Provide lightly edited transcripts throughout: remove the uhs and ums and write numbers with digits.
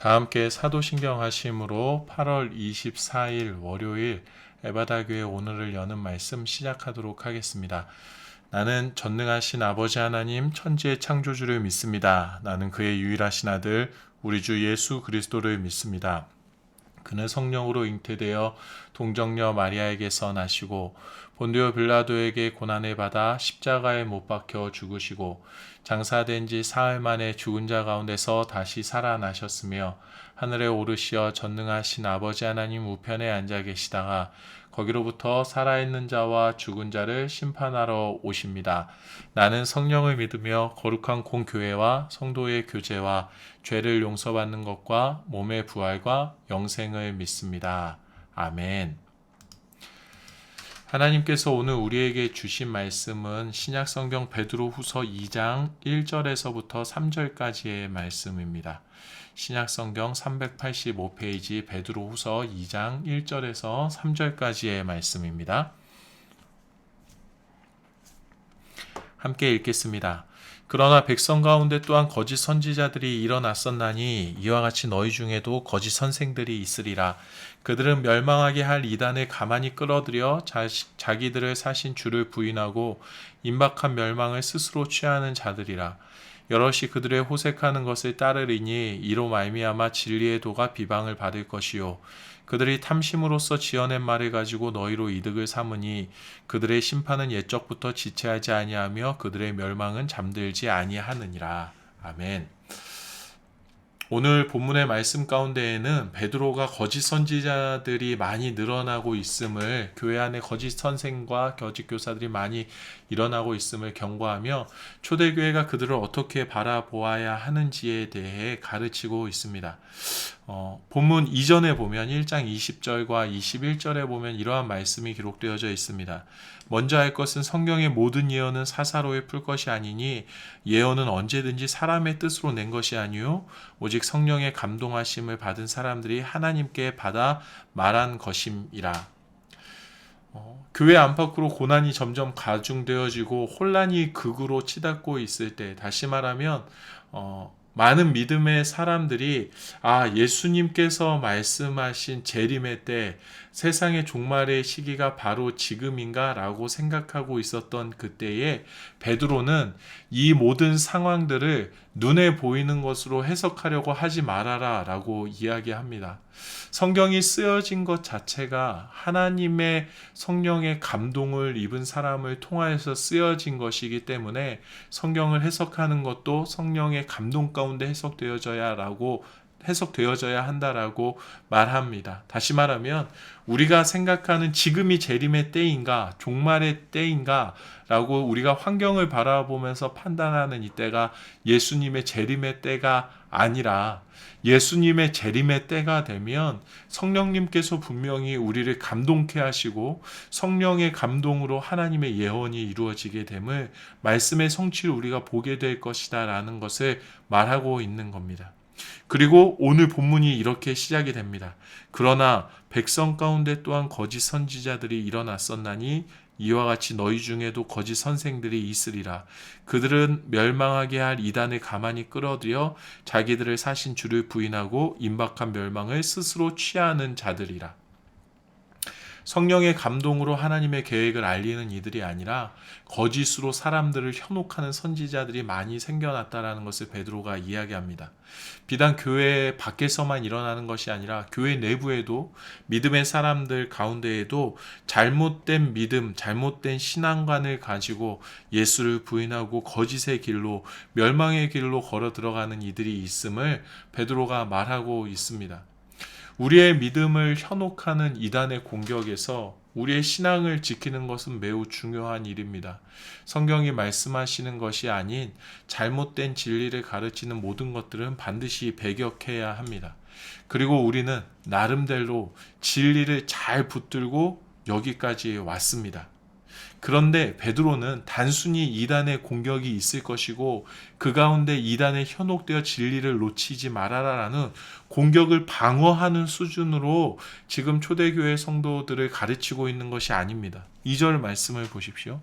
다 함께 사도신경 하심으로 8월 24일 월요일 에바다교회 오늘을 여는 말씀 시작하도록 하겠습니다. 나는 전능하신 아버지 하나님 천지의 창조주를 믿습니다. 나는 그의 유일하신 아들 우리 주 예수 그리스도를 믿습니다. 그는 성령으로 잉태되어 동정녀 마리아에게서 나시고 본디오 빌라도에게 고난을 받아 십자가에 못 박혀 죽으시고 장사된 지 사흘 만에 죽은 자 가운데서 다시 살아나셨으며 하늘에 오르시어 전능하신 아버지 하나님 우편에 앉아 계시다가 거기로부터 살아있는 자와 죽은 자를 심판하러 오십니다. 나는 성령을 믿으며 거룩한 공교회와 성도의 교제와 죄를 용서받는 것과 몸의 부활과 영생을 믿습니다. 아멘. 하나님께서 오늘 우리에게 주신 말씀은 신약성경 베드로후서 2장 1절에서부터 3절까지의 말씀입니다. 신약성경 385페이지 베드로후서 2장 1절에서 3절까지의 말씀입니다. 함께 읽겠습니다. 그러나 백성 가운데 또한 거짓 선지자들이 일어났었나니 이와 같이 너희 중에도 거짓 선생들이 있으리라. 그들은 멸망하게 할 이단을 가만히 끌어들여 자기들을 사신 주를 부인하고 임박한 멸망을 스스로 취하는 자들이라. 여럿이 그들의 호색하는 것을 따르리니 이로 말미암아 진리의 도가 비방을 받을 것이요 그들이 탐심으로써 지어낸 말을 가지고 너희로 이득을 삼으니 그들의 심판은 옛적부터 지체하지 아니하며 그들의 멸망은 잠들지 아니하느니라. 아멘. 오늘 본문의 말씀 가운데에는 베드로가 거짓 선지자들이 많이 늘어나고 있음을, 교회 안에 거짓 선생과 거짓 교사들이 많이 일어나고 있음을 경고하며 초대교회가 그들을 어떻게 바라보아야 하는지에 대해 가르치고 있습니다. 본문 이전에 보면 1장 20절과 21절에 보면 이러한 말씀이 기록되어져 있습니다. 먼저 할 것은 성경의 모든 예언은 사사로이 풀 것이 아니니 예언은 언제든지 사람의 뜻으로 낸 것이 아니요 오직 성령의 감동하심을 받은 사람들이 하나님께 받아 말한 것임이라. 교회 안팎으로 고난이 점점 가중되어지고 혼란이 극으로 치닫고 있을 때, 다시 말하면 많은 믿음의 사람들이 예수님께서 말씀하신 재림의 때 세상의 종말의 시기가 바로 지금인가 라고 생각하고 있었던 그때에 베드로는 이 모든 상황들을 눈에 보이는 것으로 해석하려고 하지 말아라 라고 이야기합니다. 성경이 쓰여진 것 자체가 하나님의 성령의 감동을 입은 사람을 통하여서 쓰여진 것이기 때문에 성경을 해석하는 것도 성령의 감동 가운데 해석되어져야 한다라고 말합니다. 다시 말하면 우리가 생각하는 지금이 재림의 때인가, 종말의 때인가 라고 우리가 환경을 바라보면서 판단하는 이때가 예수님의 재림의 때가 아니라, 예수님의 재림의 때가 되면 성령님께서 분명히 우리를 감동케 하시고 성령의 감동으로 하나님의 예언이 이루어지게 됨을, 말씀의 성취를 우리가 보게 될 것이다 라는 것을 말하고 있는 겁니다. 그리고 오늘 본문이 이렇게 시작이 됩니다. 그러나 백성 가운데 또한 거짓 선지자들이 일어났었나니 이와 같이 너희 중에도 거짓 선생들이 있으리라. 그들은 멸망하게 할 이단을 가만히 끌어들여 자기들을 사신 주를 부인하고 임박한 멸망을 스스로 취하는 자들이라. 성령의 감동으로 하나님의 계획을 알리는 이들이 아니라 거짓으로 사람들을 현혹하는 선지자들이 많이 생겨났다라는 것을 베드로가 이야기합니다. 비단 교회 밖에서만 일어나는 것이 아니라 교회 내부에도, 믿음의 사람들 가운데에도 잘못된 믿음, 잘못된 신앙관을 가지고 예수를 부인하고 거짓의 길로, 멸망의 길로 걸어 들어가는 이들이 있음을 베드로가 말하고 있습니다. 우리의 믿음을 현혹하는 이단의 공격에서 우리의 신앙을 지키는 것은 매우 중요한 일입니다. 성경이 말씀하시는 것이 아닌 잘못된 진리를 가르치는 모든 것들은 반드시 배격해야 합니다. 그리고 우리는 나름대로 진리를 잘 붙들고 여기까지 왔습니다. 그런데 베드로는 단순히 이단의 공격이 있을 것이고 그 가운데 이단에 현혹되어 진리를 놓치지 말아라라는 공격을 방어하는 수준으로 지금 초대교회 성도들을 가르치고 있는 것이 아닙니다. 2절 말씀을 보십시오.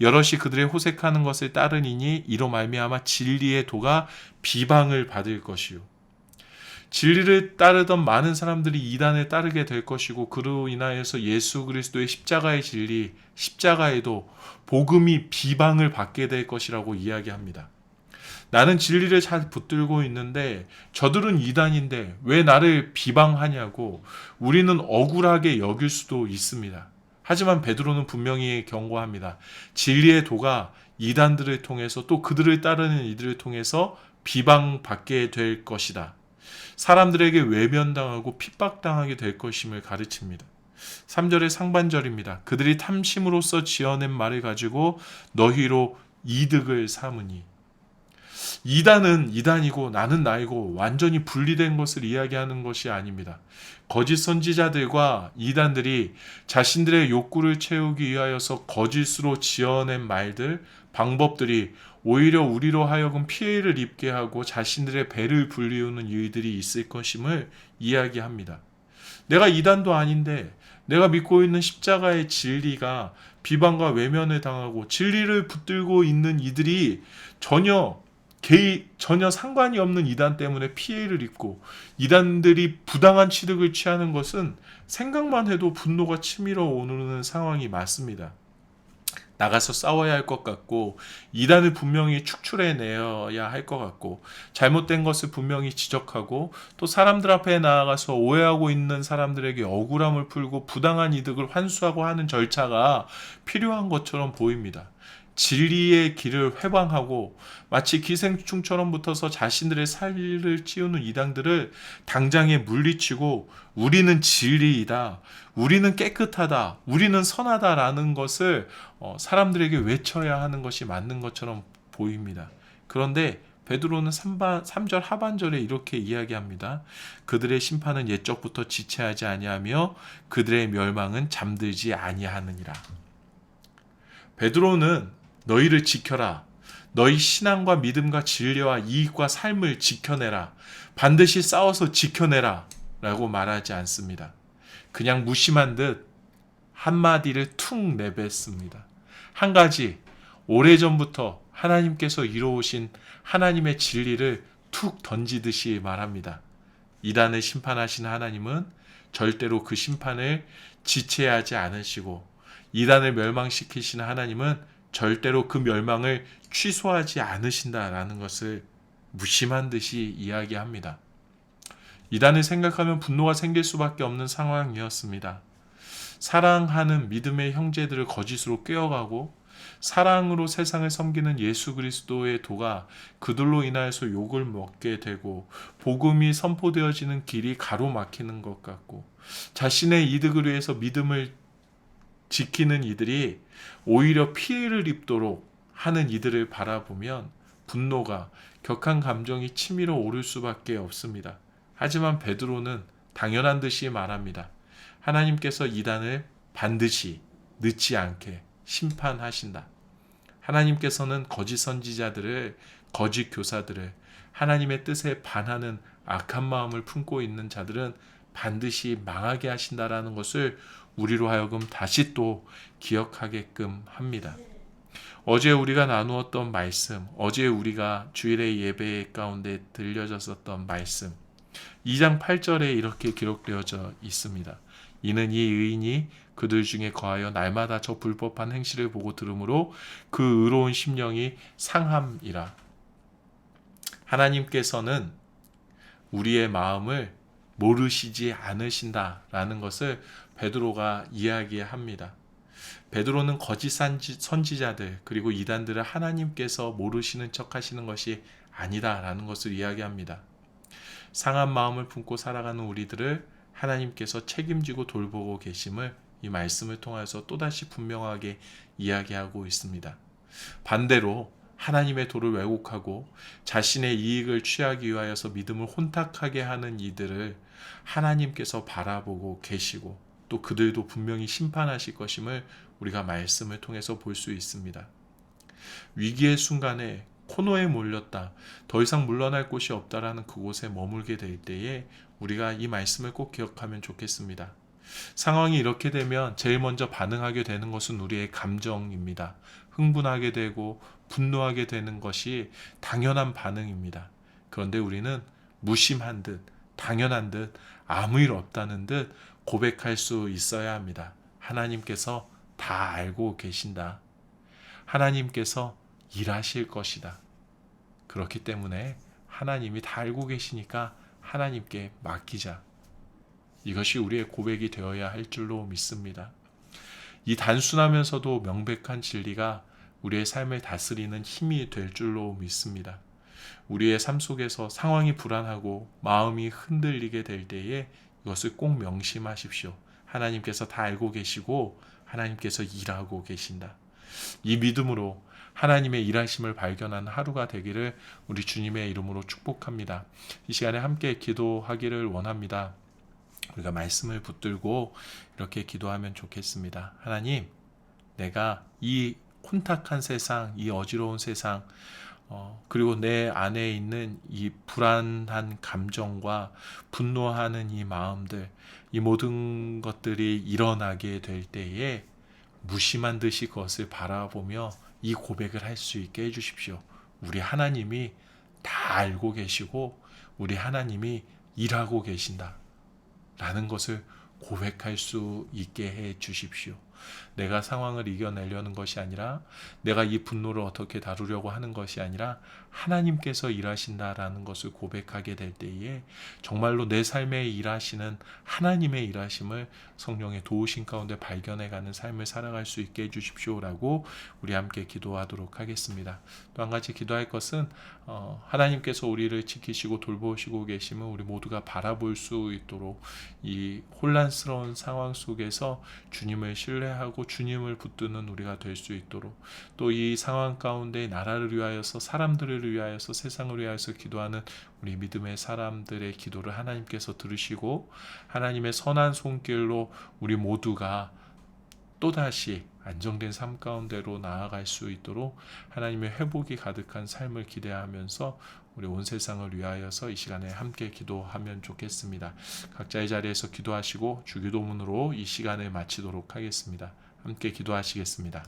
여럿이 그들의 호색하는 것을 따르니니 이로 말미암아 진리의 도가 비방을 받을 것이요. 진리를 따르던 많은 사람들이 이단을 따르게 될 것이고 그로 인하여서 예수 그리스도의 십자가의 진리, 십자가에도 복음이 비방을 받게 될 것이라고 이야기합니다. 나는 진리를 잘 붙들고 있는데 저들은 이단인데 왜 나를 비방하냐고 우리는 억울하게 여길 수도 있습니다. 하지만 베드로는 분명히 경고합니다. 진리의 도가 이단들을 통해서 또 그들을 따르는 이들을 통해서 비방받게 될 것이다. 사람들에게 외면당하고 핍박당하게 될 것임을 가르칩니다. 3절의 상반절입니다. 그들이 탐심으로써 지어낸 말을 가지고 너희로 이득을 삼으니. 이단은 이단이고 나는 나이고 완전히 분리된 것을 이야기하는 것이 아닙니다. 거짓 선지자들과 이단들이 자신들의 욕구를 채우기 위하여서 거짓으로 지어낸 말들, 방법들이 오히려 우리로 하여금 피해를 입게 하고 자신들의 배를 불리우는 일들이 있을 것임을 이야기합니다. 내가 이단도 아닌데 내가 믿고 있는 십자가의 진리가 비방과 외면을 당하고 진리를 붙들고 있는 이들이 전혀 상관이 없는 이단 때문에 피해를 입고 이단들이 부당한 취득을 취하는 것은 생각만 해도 분노가 치밀어 오르는 상황이 맞습니다. 나가서 싸워야 할 것 같고 이단을 분명히 축출해내야 할 것 같고 잘못된 것을 분명히 지적하고 또 사람들 앞에 나아가서 오해하고 있는 사람들에게 억울함을 풀고 부당한 이득을 환수하고 하는 절차가 필요한 것처럼 보입니다. 진리의 길을 회방하고 마치 기생충처럼 붙어서 자신들의 살을 찌우는 이단들을 당장에 물리치고 우리는 진리이다, 우리는 깨끗하다, 우리는 선하다라는 것을 사람들에게 외쳐야 하는 것이 맞는 것처럼 보입니다. 그런데 베드로는 3절 하반절에 이렇게 이야기합니다. 그들의 심판은 옛적부터 지체하지 아니하며 그들의 멸망은 잠들지 아니하느니라. 베드로는 너희를 지켜라. 너희 신앙과 믿음과 진리와 이익과 삶을 지켜내라. 반드시 싸워서 지켜내라. 라고 말하지 않습니다. 그냥 무심한 듯 한마디를 툭 내뱉습니다. 한 가지, 오래전부터 하나님께서 이루어오신 하나님의 진리를 툭 던지듯이 말합니다. 이단을 심판하신 하나님은 절대로 그 심판을 지체하지 않으시고 이단을 멸망시키시는 하나님은 절대로 그 멸망을 취소하지 않으신다라는 것을 무심한 듯이 이야기합니다. 이단을 생각하면 분노가 생길 수밖에 없는 상황이었습니다. 사랑하는 믿음의 형제들을 거짓으로 꿰어가고 사랑으로 세상을 섬기는 예수 그리스도의 도가 그들로 인하여서 욕을 먹게 되고 복음이 선포되어지는 길이 가로막히는 것 같고 자신의 이득을 위해서 믿음을 지키는 이들이 오히려 피해를 입도록 하는 이들을 바라보면 분노가 격한 감정이 치밀어 오를 수밖에 없습니다. 하지만 베드로는 당연한 듯이 말합니다. 하나님께서 이단을 반드시 늦지 않게 심판하신다. 하나님께서는 거짓 선지자들을, 거짓 교사들을, 하나님의 뜻에 반하는 악한 마음을 품고 있는 자들은 반드시 망하게 하신다라는 것을 우리로 하여금 다시 또 기억하게끔 합니다. 어제 우리가 나누었던 말씀, 어제 우리가 주일의 예배 가운데 들려졌었던 말씀, 2장 8절에 이렇게 기록되어져 있습니다. 이는 이 의인이 그들 중에 거하여 날마다 저 불법한 행실을 보고 들으므로 그 의로운 심령이 상함이라. 하나님께서는 우리의 마음을 모르시지 않으신다라는 것을 베드로가 이야기합니다. 베드로는 거짓 선지자들 그리고 이단들을 하나님께서 모르시는 척 하시는 것이 아니다라는 것을 이야기합니다. 상한 마음을 품고 살아가는 우리들을 하나님께서 책임지고 돌보고 계심을 이 말씀을 통해서 또다시 분명하게 이야기하고 있습니다. 반대로 하나님의 도를 왜곡하고 자신의 이익을 취하기 위하여서 믿음을 혼탁하게 하는 이들을 하나님께서 바라보고 계시고 또 그들도 분명히 심판하실 것임을 우리가 말씀을 통해서 볼 수 있습니다. 위기의 순간에 코너에 몰렸다, 더 이상 물러날 곳이 없다라는 그곳에 머물게 될 때에 우리가 이 말씀을 꼭 기억하면 좋겠습니다. 상황이 이렇게 되면 제일 먼저 반응하게 되는 것은 우리의 감정입니다. 흥분하게 되고 분노하게 되는 것이 당연한 반응입니다. 그런데 우리는 무심한 듯 당연한 듯 아무 일 없다는 듯 고백할 수 있어야 합니다. 하나님께서 다 알고 계신다. 하나님께서 일하실 것이다. 그렇기 때문에 하나님이 다 알고 계시니까 하나님께 맡기자. 이것이 우리의 고백이 되어야 할 줄로 믿습니다. 이 단순하면서도 명백한 진리가 우리의 삶을 다스리는 힘이 될 줄로 믿습니다. 우리의 삶 속에서 상황이 불안하고 마음이 흔들리게 될 때에 이것을 꼭 명심하십시오. 하나님께서 다 알고 계시고 하나님께서 일하고 계신다. 이 믿음으로 하나님의 일하심을 발견한 하루가 되기를 우리 주님의 이름으로 축복합니다. 이 시간에 함께 기도하기를 원합니다. 우리가 말씀을 붙들고 이렇게 기도하면 좋겠습니다. 하나님, 내가 이 혼탁한 세상, 이 어지러운 세상, 그리고 내 안에 있는 이 불안한 감정과 분노하는 이 마음들, 이 모든 것들이 일어나게 될 때에 무심한 듯이 그것을 바라보며 이 고백을 할 수 있게 해주십시오. 우리 하나님이 다 알고 계시고 우리 하나님이 일하고 계신다 라는 것을 고백할 수 있게 해 주십시오. 내가 상황을 이겨내려는 것이 아니라, 내가 이 분노를 어떻게 다루려고 하는 것이 아니라 하나님께서 일하신다라는 것을 고백하게 될 때에 정말로 내 삶에 일하시는 하나님의 일하심을 성령의 도우심 가운데 발견해가는 삶을 살아갈 수 있게 해주십시오라고 우리 함께 기도하도록 하겠습니다. 또 한 가지 기도할 것은 하나님께서 우리를 지키시고 돌보시고 계심을 우리 모두가 바라볼 수 있도록 이 혼란스러운 상황 속에서 주님을 신뢰하고 주님을 붙드는 우리가 될 수 있도록, 또 이 상황 가운데 나라를 위하여서, 사람들을 위하여서, 세상을 위하여서 기도하는 우리 믿음의 사람들의 기도를 하나님께서 들으시고 하나님의 선한 손길로 우리 모두가 또다시 안정된 삶 가운데로 나아갈 수 있도록 하나님의 회복이 가득한 삶을 기대하면서 우리 온 세상을 위하여서 이 시간에 함께 기도하면 좋겠습니다. 각자의 자리에서 기도하시고 주기도문으로 이 시간을 마치도록 하겠습니다. 함께 기도하시겠습니다.